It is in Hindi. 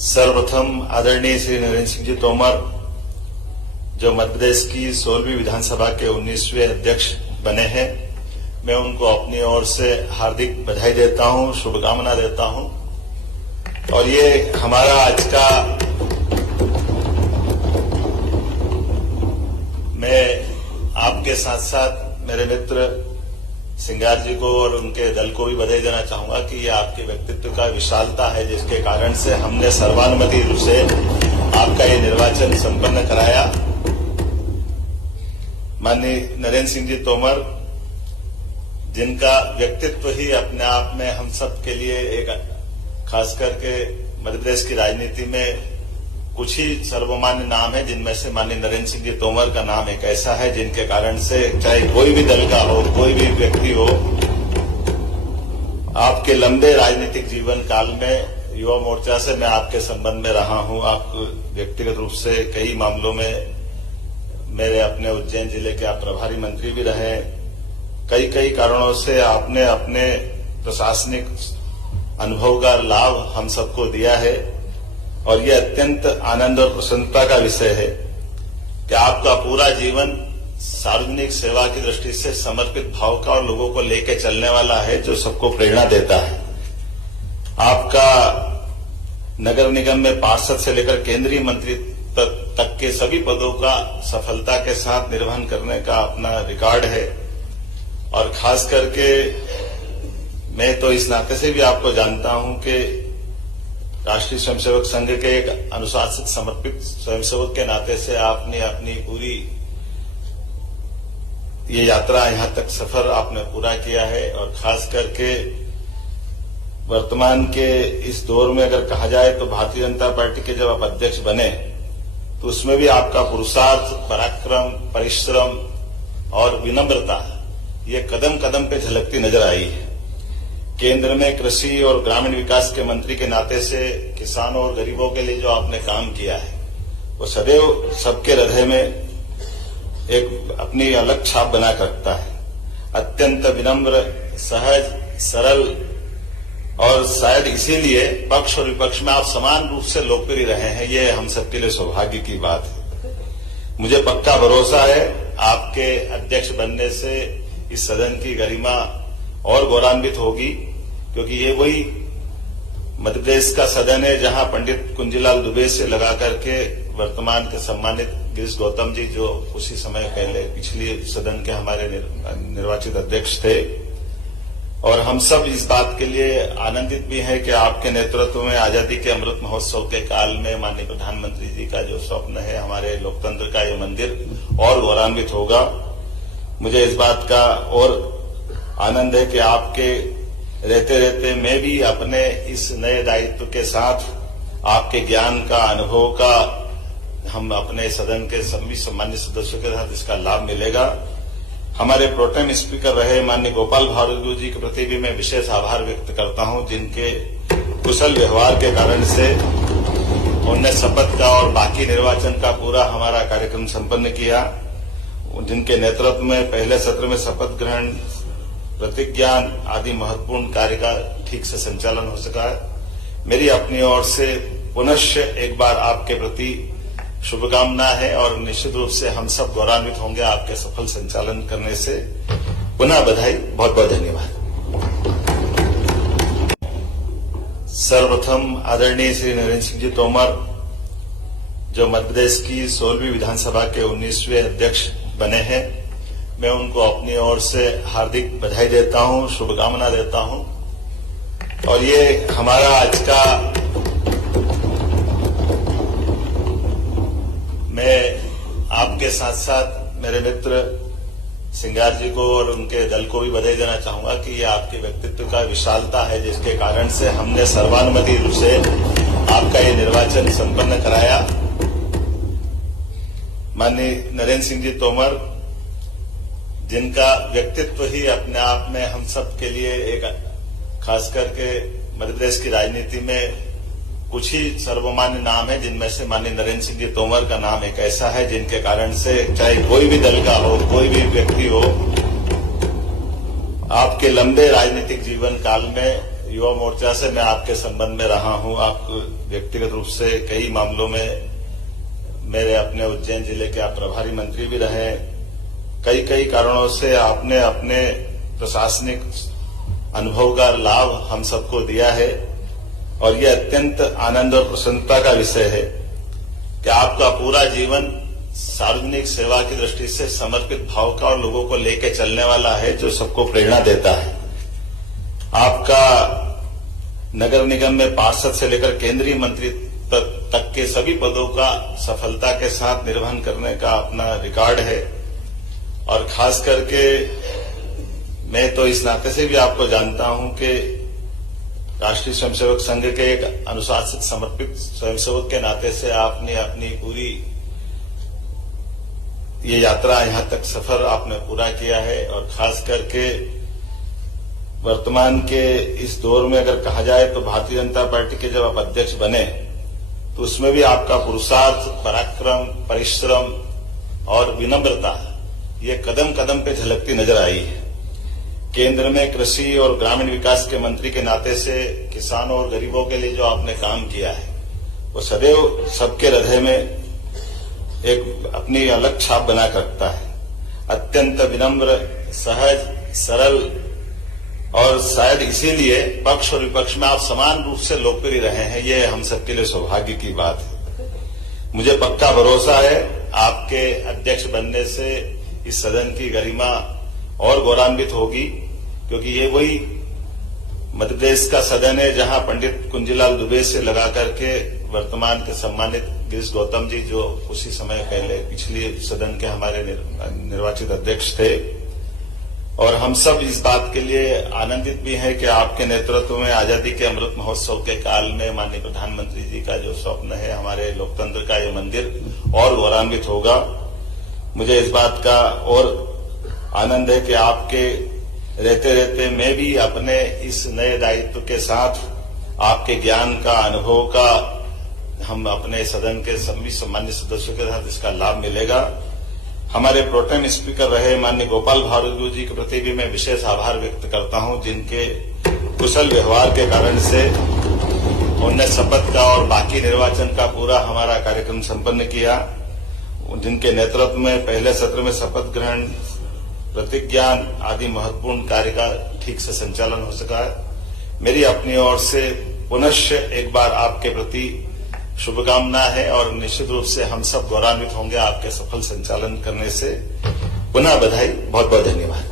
सर्वप्रथम आदरणीय श्री नरेंद्र सिंह जी तोमर जो मध्य प्रदेश की 16वीं विधानसभा के 19वें अध्यक्ष बने हैं, मैं उनको अपनी ओर से हार्दिक बधाई देता हूं, शुभकामना देता हूं। और ये हमारा आज का मैं आपके साथ साथ मेरे मित्र सिंगार जी को और उनके दल को भी बधाई देना चाहूंगा कि ये आपके व्यक्तित्व का विशालता है, जिसके कारण से हमने सर्वानुमति रूप से आपका ये निर्वाचन संपन्न कराया। माननीय नरेंद्र सिंह जी तोमर, जिनका व्यक्तित्व ही अपने आप में हम सब के लिए एक खास करके मध्य प्रदेश की राजनीति में कुछ ही सर्वमान्य नाम है, जिनमें से माननीय नरेंद्र सिंह जी तोमर का नाम एक ऐसा है जिनके कारण से चाहे कोई भी दल का हो, कोई भी व्यक्ति हो, आपके लंबे राजनीतिक जीवन काल में युवा मोर्चा से मैं आपके संबंध में रहा हूं। आप व्यक्तिगत रूप से कई मामलों में मेरे अपने उज्जैन जिले के आप प्रभारी मंत्री भी रहे। कई कारणों से आपने अपने प्रशासनिक अनुभव का लाभ हम सबको दिया है और ये अत्यंत आनंद और प्रसन्नता का विषय है कि आपका पूरा जीवन सार्वजनिक सेवा की दृष्टि से समर्पित भाव का और लोगों को लेकर चलने वाला है, जो सबको प्रेरणा देता है। आपका नगर निगम में पार्षद से लेकर केंद्रीय मंत्री तक के सभी पदों का सफलता के साथ निर्वहन करने का अपना रिकॉर्ड है। और खास करके मैं तो इस नाते से भी आपको जानता हूं कि राष्ट्रीय स्वयंसेवक संघ के एक अनुशासित समर्पित स्वयंसेवक के नाते से आपने अपनी पूरी ये यात्रा यहां तक सफर आपने पूरा किया है। और खास करके वर्तमान के इस दौर में अगर कहा जाए तो भारतीय जनता पार्टी के जब आप अध्यक्ष बने तो उसमें भी आपका पुरुषार्थ, पराक्रम, परिश्रम और विनम्रता ये कदम कदम पे झलकती नजर आई है। केंद्र में कृषि और ग्रामीण विकास के मंत्री के नाते से किसानों और गरीबों के लिए जो आपने काम किया है वो सदैव सबके हृदय में एक अपनी अलग छाप बना कर रखता है। अत्यंत विनम्र, सहज, सरल और शायद इसीलिए पक्ष और विपक्ष में आप समान रूप से लोकप्रिय रहे हैं। ये हम सबके लिए सौभाग्य की बात है। मुझे पक्का भरोसा है आपके अध्यक्ष बनने से इस सदन की गरिमा और गौरवान्वित होगी, क्योंकि ये वही मध्य प्रदेश का सदन है जहां पंडित कुंजीलाल दुबे से लगा करके वर्तमान के सम्मानित गिरीश गौतम जी, जो उसी समय पहले पिछले सदन के हमारे निर्वाचित अध्यक्ष थे। और हम सब इस बात के लिए आनंदित भी हैं कि आपके नेतृत्व में आजादी के अमृत महोत्सव के काल में माननीय प्रधानमंत्री जी का जो स्वप्न है हमारे लोकतंत्र का ये मंदिर और गौरवान्वित होगा। मुझे इस बात का और आनंद है कि आपके रहते रहते मैं भी अपने इस नए दायित्व के साथ आपके ज्ञान का, अनुभव का हम अपने सदन के सभी सम्मानित सदस्यों के साथ इसका लाभ मिलेगा। हमारे प्रोटेम स्पीकर रहे माननीय गोपाल भार्गव जी के प्रति भी मैं विशेष आभार व्यक्त करता हूं, जिनके कुशल व्यवहार के कारण से उनने शपथ का और बाकी निर्वाचन का पूरा हमारा कार्यक्रम संपन्न किया। जिनके नेतृत्व में पहले सत्र में शपथ ग्रहण, प्रतिज्ञान आदि महत्वपूर्ण कार्य का ठीक से संचालन हो सका है। मेरी अपनी ओर से पुनश्च एक बार आपके प्रति शुभकामना है और निश्चित रूप से हम सब गौरवान्वित होंगे आपके सफल संचालन करने से। पुनः बधाई, बहुत बहुत धन्यवाद। सर्वप्रथम आदरणीय श्री नरेंद्र सिंह जी तोमर जो मध्य प्रदेश की 16वीं विधानसभा के 19वें अध्यक्ष बने हैं, मैं उनको अपनी ओर से हार्दिक बधाई देता हूं, शुभकामना देता हूं। और ये हमारा आज का मैं आपके साथ साथ मेरे मित्र सिंगार जी को और उनके दल को भी बधाई देना चाहूंगा कि ये आपके व्यक्तित्व का विशालता है, जिसके कारण से हमने सर्वानुमति रूप से आपका ये निर्वाचन संपन्न कराया। माननीय नरेंद्र सिंह जी तोमर, जिनका व्यक्तित्व ही अपने आप में हम सब के लिए एक खास करके मध्य प्रदेश की राजनीति में कुछ ही सर्वमान्य नाम है, जिनमें से माननीय नरेंद्र सिंह जी तोमर का नाम एक ऐसा है जिनके कारण से चाहे कोई भी दल का हो, कोई भी व्यक्ति हो, आपके लंबे राजनीतिक जीवन काल में युवा मोर्चा से मैं आपके संबंध में रहा हूं। आप व्यक्तिगत रूप से कई मामलों में मेरे अपने उज्जैन जिले के आप प्रभारी मंत्री भी रहे। कई कारणों से आपने अपने प्रशासनिक अनुभव का लाभ हम सबको दिया है और ये अत्यंत आनंद और प्रसन्नता का विषय है कि आपका पूरा जीवन सार्वजनिक सेवा की दृष्टि से समर्पित भाव का और लोगों को लेकर चलने वाला है, जो सबको प्रेरणा देता है। आपका नगर निगम में पार्षद से लेकर केंद्रीय मंत्री तक के सभी पदों का सफलता के साथ निर्वहन करने का अपना रिकॉर्ड है और खास करके मैं तो इस नाते से भी आपको जानता हूं कि राष्ट्रीय स्वयंसेवक संघ के एक अनुशासित समर्पित स्वयंसेवक के नाते से आपने अपनी पूरी ये यात्रा यहां तक सफर आपने पूरा किया है और खास करके वर्तमान के इस दौर में अगर कहा जाए तो भारतीय जनता पार्टी के जब आप अध्यक्ष बने तो उसमें भी आपका पुरुषार्थ, पराक्रम, परिश्रम और विनम्रता ये कदम कदम पे झलकती नजर आई है। केंद्र में कृषि और ग्रामीण विकास के मंत्री के नाते से किसानों और गरीबों के लिए जो आपने काम किया है वो सदैव सबके हृदय में एक अपनी अलग छाप बना कर रखता है। अत्यंत विनम्र, सहज, सरल और शायद इसीलिए पक्ष और विपक्ष में आप समान रूप से लोकप्रिय रहे हैं। ये हम सबके लिए सौभाग्य की बात है। मुझे पक्का भरोसा है आपके अध्यक्ष बनने से इस सदन की गरिमा और गौरवान्वित होगी, क्योंकि ये वही मध्य प्रदेश का सदन है जहां पंडित कुंजीलाल दुबे से लगा करके वर्तमान के सम्मानित गिरीश गौतम जी, जो उसी समय पहले पिछले सदन के हमारे निर्वाचित अध्यक्ष थे, और हम सब इस बात के लिए आनंदित भी हैं कि आपके नेतृत्व में आजादी के अमृत महोत्सव के काल में माननीय प्रधानमंत्री जी का जो स्वप्न है हमारे लोकतंत्र का ये मंदिर और गौरवान्वित होगा। मुझे इस बात का और आनंद है कि आपके रहते रहते मैं भी अपने इस नए दायित्व के साथ आपके ज्ञान का, अनुभव का हम अपने सदन के सभी सम्मानित सदस्यों के साथ इसका लाभ मिलेगा। हमारे प्रोटेम स्पीकर रहे माननीय गोपाल भार्गव जी के प्रति भी मैं विशेष आभार व्यक्त करता हूं, जिनके कुशल व्यवहार के कारण से उनने शपथ का और बाकी निर्वाचन का पूरा हमारा कार्यक्रम संपन्न किया। जिनके नेतृत्व में पहले सत्र में शपथ ग्रहण, प्रतिज्ञान आदि महत्वपूर्ण कार्य का ठीक से संचालन हो सका। मेरी अपनी ओर से पुनश्च एक बार आपके प्रति शुभकामना है और निश्चित रूप से हम सब गौरवान्वित होंगे आपके सफल संचालन करने से। पुनः बधाई, बहुत बहुत धन्यवाद।